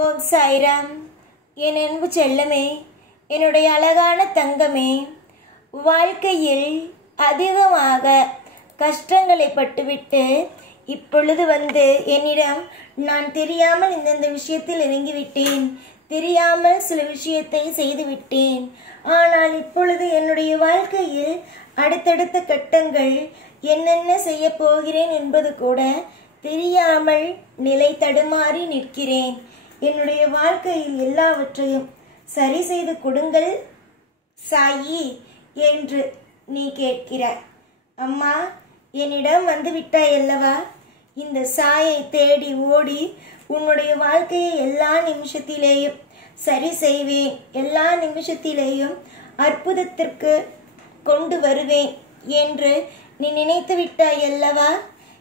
ஓம் சாய்ராம். என் அன்பு செல்லமே, என்னுடைய அழகான தங்கமே, வாழ்க்கையில் அதிகமாக கஷ்டங்களை பட்டுவிட்டு இப்பொழுது என்னிடம் நான் தெரியாமல் இந்தந்த விஷயத்தில் இறங்கிவிட்டேன், தெரியாமல் சில விஷயத்தை செய்துவிட்டேன். ஆனால் இப்பொழுது என்னுடைய வாழ்க்கையில் அடுத்தடுத்த கட்டங்கள் என்னென்ன செய்ய போகிறேன் என்பது கூட தெரியாமல் நிலை தடுமாறி நிற்கிறேன். என்னுடைய வாழ்க்கையில் எல்லாவற்றையும் சரி செய்து கொடுங்கள் சாயி என்று நீ கேட்கிறாய். அம்மா, என்னிடம் வந்துவிட்டாய் அல்லவா? இந்த சாயை தேடி ஓடி உன்னுடைய வாழ்க்கையை எல்லா நிமிஷத்திலேயும் சரி செய்வேன், எல்லா நிமிஷத்திலேயும் அற்புதத்திற்கு கொண்டு வருவேன் என்று நீ நினைத்து விட்டாய் அல்லவா?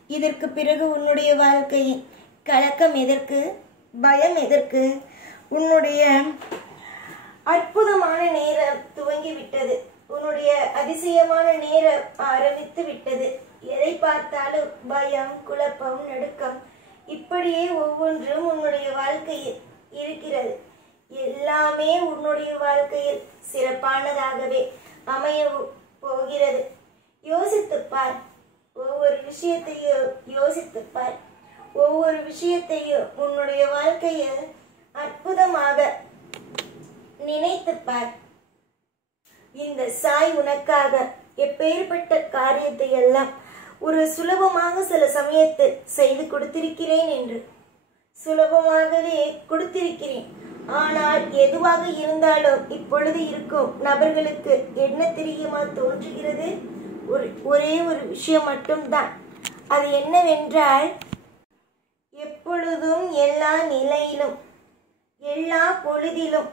இதற்கு பிறகு உன்னுடைய வாழ்க்கையின் கலக்கம் எதற்கு, பயம் எதற்கு? உன்னுடைய அற்புதமான நேரம் துவங்கிவிட்டது, உன்னுடைய அதிசயமான நேரம் ஆரம்பித்து விட்டது. எதை பார்த்தாலும் பயம், குழப்பம், நடுக்கம், இப்படியே ஒவ்வொன்றும் உன்னுடைய வாழ்க்கையில் இருக்கிறது. எல்லாமே உன்னுடைய வாழ்க்கையில் சிறப்பானதாகவே அமைய போகிறது. யோசித்துப்பார், ஒவ்வொரு விஷயத்தையும் யோசித்துப்பார், ஒவ்வொரு விஷயத்தையும் உன்னுடைய வாழ்க்கையில் அற்புதமாக நினைத்துப்பார். இந்த சாய் உனக்காக எப்பேற்பட்ட காரியத்தை எல்லாம் ஒரு சுலபமாக சில சமயத்தில் செய்து கொடுத்திருக்கிறேன் என்று சுலபமாகவே கொடுத்திருக்கிறேன். ஆனால் எதுவாக இருந்தாலும் இப்பொழுது இருக்கும் நபர்களுக்கு என்ன தெரியுமா தோன்றுகிறது? ஒரே ஒரு விஷயம் மட்டும்தான். அது என்னவென்றால், எப்பொழுதும் எல்லா நிலையிலும் எல்லா பொழுதிலும்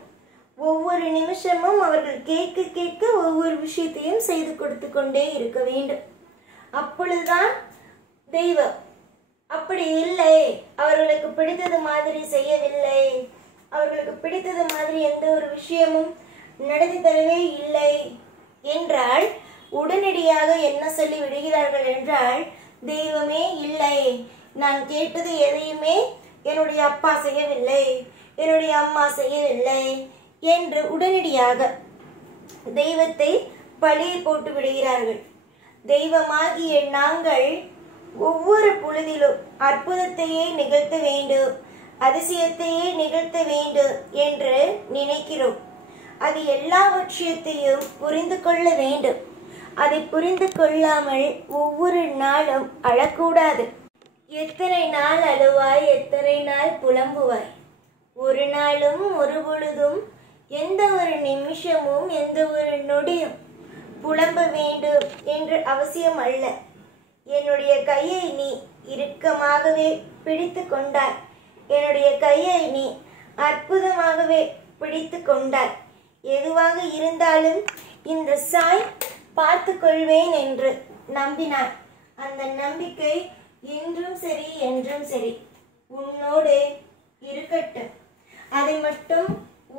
ஒவ்வொரு நிமிஷமும் அவர்கள் கேட்க கேட்க ஒவ்வொரு விஷயத்தையும் செய்து கொடுத்து கொண்டே இருக்க வேண்டும். அப்பொழுதுதான் தெய்வம். அப்படி இல்லை, அவர்களுக்கு பிடித்தது மாதிரி செய்யவில்லை, அவர்களுக்கு பிடித்தது மாதிரி எந்த ஒரு விஷயமும் நடத்தி தரவே இல்லை என்றால் உடனடியாக என்ன சொல்லி விடுகிறார்கள் என்றால், தெய்வமே இல்லை, நான் கேட்டது எதையுமே என்னுடைய அப்பா செய்யவில்லை, என்னுடைய அம்மா செய்யவில்லை என்று உடனடியாக தெய்வத்தை பழியை போட்டு விடுகிறார்கள். தெய்வமாகிய நாங்கள் ஒவ்வொரு பொழுதிலும் அற்புதத்தையே நிகழ்த்த வேண்டும், அதிசயத்தையே நிகழ்த்த வேண்டும் என்று நினைக்கிறோம். அது எல்லாவற்றையும் புரிந்து கொள்ள வேண்டும். அதை புரிந்து கொள்ளாமல் ஒவ்வொரு நாளும் அழக்கூடாது. எத்தனை நாள் அழுவாய், எத்தனை நாள் புலம்புவாய்? ஒரு நாளும் ஒரு பொழுதும் எந்த ஒரு நிமிஷமும் எந்த ஒரு நொடியும் புலம்ப வேண்டும் என்று அவசியம் அல்ல. என்னுடைய கையை நீ இறுக்கமாகவே பிடித்து கொண்டாய், என்னுடைய கையை நீ அற்புதமாகவே பிடித்து கொண்டாய். எதுவாக இருந்தாலும் இந்த சாய் பார்த்து கொள்வேன் என்று நம்பினாய். அந்த நம்பிக்கை இன்றும் சரி என்றும் சரி உன்னோடு இருக்கட்டும். அதை மட்டும்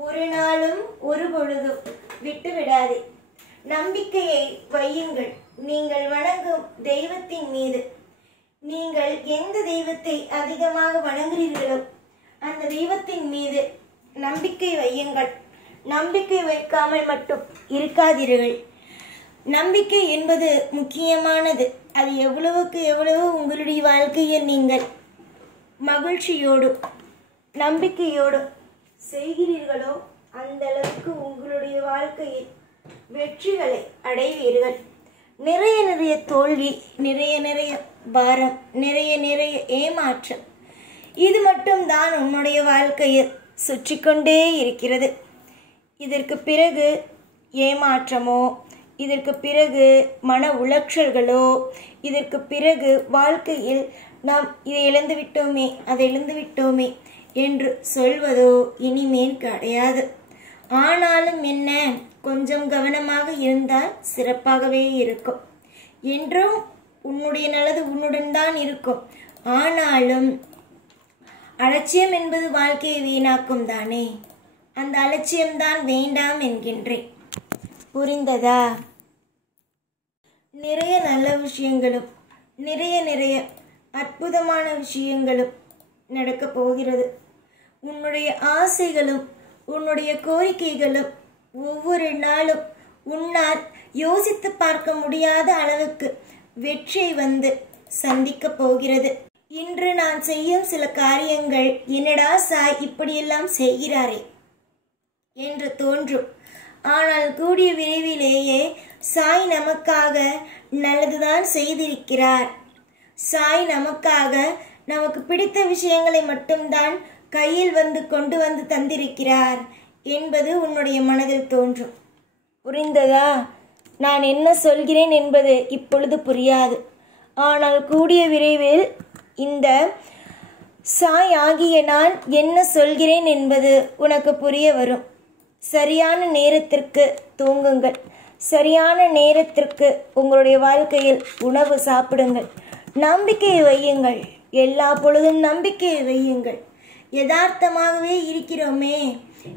ஒரு நாளும் ஒரு பொழுதும் விட்டு விடாதே. நம்பிக்கையை வையுங்கள். நீங்கள் வணங்கும் தெய்வத்தின் மீது, நீங்கள் எந்த தெய்வத்தை அதிகமாக வணங்குகிறீர்களோ அந்த தெய்வத்தின் மீது நம்பிக்கை வையுங்கள். நம்பிக்கை வைக்காமல் மட்டும் இருக்காதீர்கள். நம்பிக்கை என்பது முக்கியமானது. அது எவ்வளவுக்கு எவ்வளவு உங்களுடைய வாழ்க்கையை நீங்கள் மகிழ்ச்சியோடு நம்பிக்கையோடு செய்கிறீர்களோ அந்த அளவுக்கு உங்களுடைய வாழ்க்கையில் வெற்றிகளை அடைவீர்கள். நிறைய நிறைய தோல்வி, நிறைய நிறைய பாரம், நிறைய நிறைய ஏமாற்றம், இது மட்டும்தான் உன்னுடைய வாழ்க்கையில் சுற்றி கொண்டே இருக்கிறது. இதற்கு பிறகு ஏமாற்றமோ, இதற்கு பிறகு மன உளைச்சல்களோ, இதற்கு பிறகு வாழ்க்கையில் நாம் இதை இழந்து விட்டோமே, அதை இழந்து விட்டோமே என்று சொல்வதோ இனிமேல் கிடையாது. ஆனாலும் என்ன, கொஞ்சம் கவனமாக இருந்தால் சிறப்பாகவே இருக்கும். என்றும் உன்னுடைய நல்லது உன்னுடன் தான் இருக்கும். ஆனாலும் அலட்சியம் என்பது வாழ்க்கையை வீணாக்கும் தானே. அந்த அலட்சியம்தான் வேண்டாம் என்கின்றேன். புரிந்ததா? நிறைய நல்ல விஷயங்களும் நிறைய நிறைய அற்புதமான விஷயங்களும் நடக்கப் போகிறது. உன்னுடைய ஆசைகளும் உன்னுடைய கோரிக்கைகளும் ஒவ்வொரு நாளும் உன்னால் யோசித்து பார்க்க முடியாத அளவுக்கு வெற்றியை வந்து சந்திக்க போகிறது. இன்று நான் செய்யும் சில காரியங்கள் என்னடா சாய் இப்படியெல்லாம் செய்கிறாரே என்று தோன்றும். ஆனால் கூடிய விரைவிலேயே சாய் நமக்காக நல்லதுதான் செய்திருக்கிறார். சாய் நமக்காக நமக்கு பிடித்த விஷயங்களை மட்டும்தான் கையில் வந்து கொண்டு வந்து தந்திருக்கிறார் என்பது உன்னுடைய மனதில் தோன்றும். புரிந்ததா? நான் என்ன சொல்கிறேன் என்பது இப்பொழுது புரியாது. ஆனால் கூடிய விரைவில் இந்த சாய் ஆகிய நான் என்ன சொல்கிறேன் என்பது உனக்கு புரிய வரும். சரியான நேரத்திற்கு தூங்குங்கள். சரியான நேரத்திற்கு உங்களுடைய வாழ்க்கையில் உணவு சாப்பிடுங்கள். நம்பிக்கையை வையுங்கள். எல்லா பொழுதும் நம்பிக்கையை வையுங்கள். யதார்த்தமாகவே இருக்கிறோமே,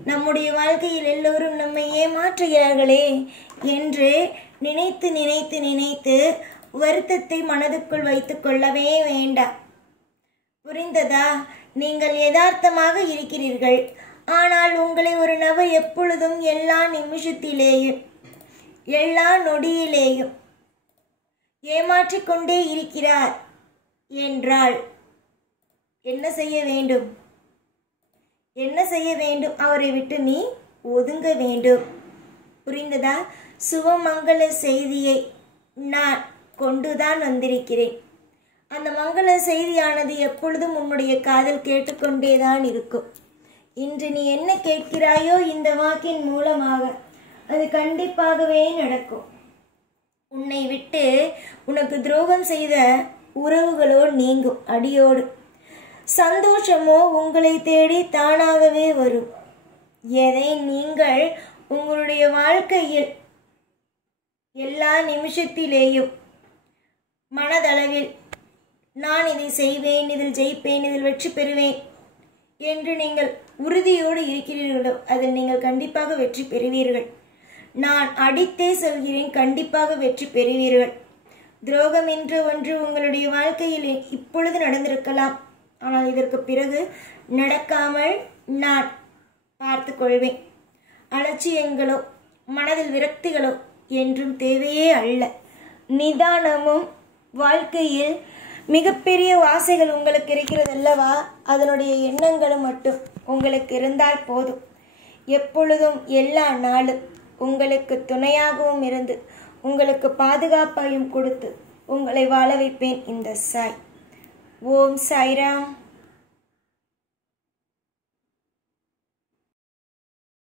நம்முடைய வாழ்க்கையில் எல்லோரும் நம்மை ஏமாற்றுகிறார்களே என்று நினைத்து நினைத்து நினைத்து வருத்தத்தை மனதுக்குள் வைத்துக் கொள்ளவே வேண்டாம். புரிந்ததா? நீங்கள் யதார்த்தமாக இருக்கிறீர்கள். ஆனால் உங்களை ஒரு நபர் எப்பொழுதும் எல்லா நிமிஷத்திலேயும் எல்லா நொடியிலேயும் ஏமாற்றிக்கொண்டே இருக்கிறார் என்றால் என்ன செய்ய வேண்டும்? என்ன செய்ய வேண்டும்? அவரை விட்டு நீ ஒதுங்க வேண்டும். புரிந்ததா? சுபமங்கள செய்தியை நான் கொண்டுதான் வந்திருக்கிறேன். அந்த மங்கள செய்தியானது எப்பொழுதும் உன்னுடைய காதில் கேட்டுக்கொண்டேதான் இருக்கும். இன்று நீ என்ன கேட்கிறாயோ இந்த வாக்கின் மூலமாக அது கண்டிப்பாகவே நடக்கும். உன்னை விட்டு உனக்கு துரோகம் செய்த உறவுகளோ நீங்கும் அடியோடு. சந்தோஷமோ உங்களை தேடி தானாகவே வரும். எதை நீங்கள் உங்களுடைய வாழ்க்கையில் எல்லா நிமிஷத்திலேயும் மனதளவில் நான் இதை செய்வேன், இதில் ஜெயிப்பேன், இதில் வெற்றி பெறுவேன் என்று நீங்கள் உறுதியோடு இருக்கிறீர்களோ அதில் நீங்கள் கண்டிப்பாக வெற்றி பெறுவீர்கள். நான் அடித்தே சொல்கிறேன், கண்டிப்பாக வெற்றி பெறுவீர்கள். துரோகம் என்ற ஒன்று உங்களுடைய வாழ்க்கையில் இப்பொழுது நடந்திருக்கலாம். ஆனால் இதற்கு பிறகு நடக்காமல் நான் பார்த்து கொள்வேன். அலட்சியங்களோ மனதில் விரக்திகளோ என்றும் தேவையே அல்ல. நிதானமும் வாழ்க்கையில் மிகப்பெரிய ஆசைகள் உங்களுக்கு இருக்கிறது அல்லவா? அதனுடைய எண்ணங்களும் மட்டும் உங்களுக்கு இருந்தால் போதும். எப்பொழுதும் எல்லா நாளும் உங்களுக்கு துணையாகவும் இருந்து உங்களுக்கு பாதுகாப்பையும் கொடுத்து உங்களை வாழ வைப்பேன் இந்த சாய். ஓம் சாய்ராம்.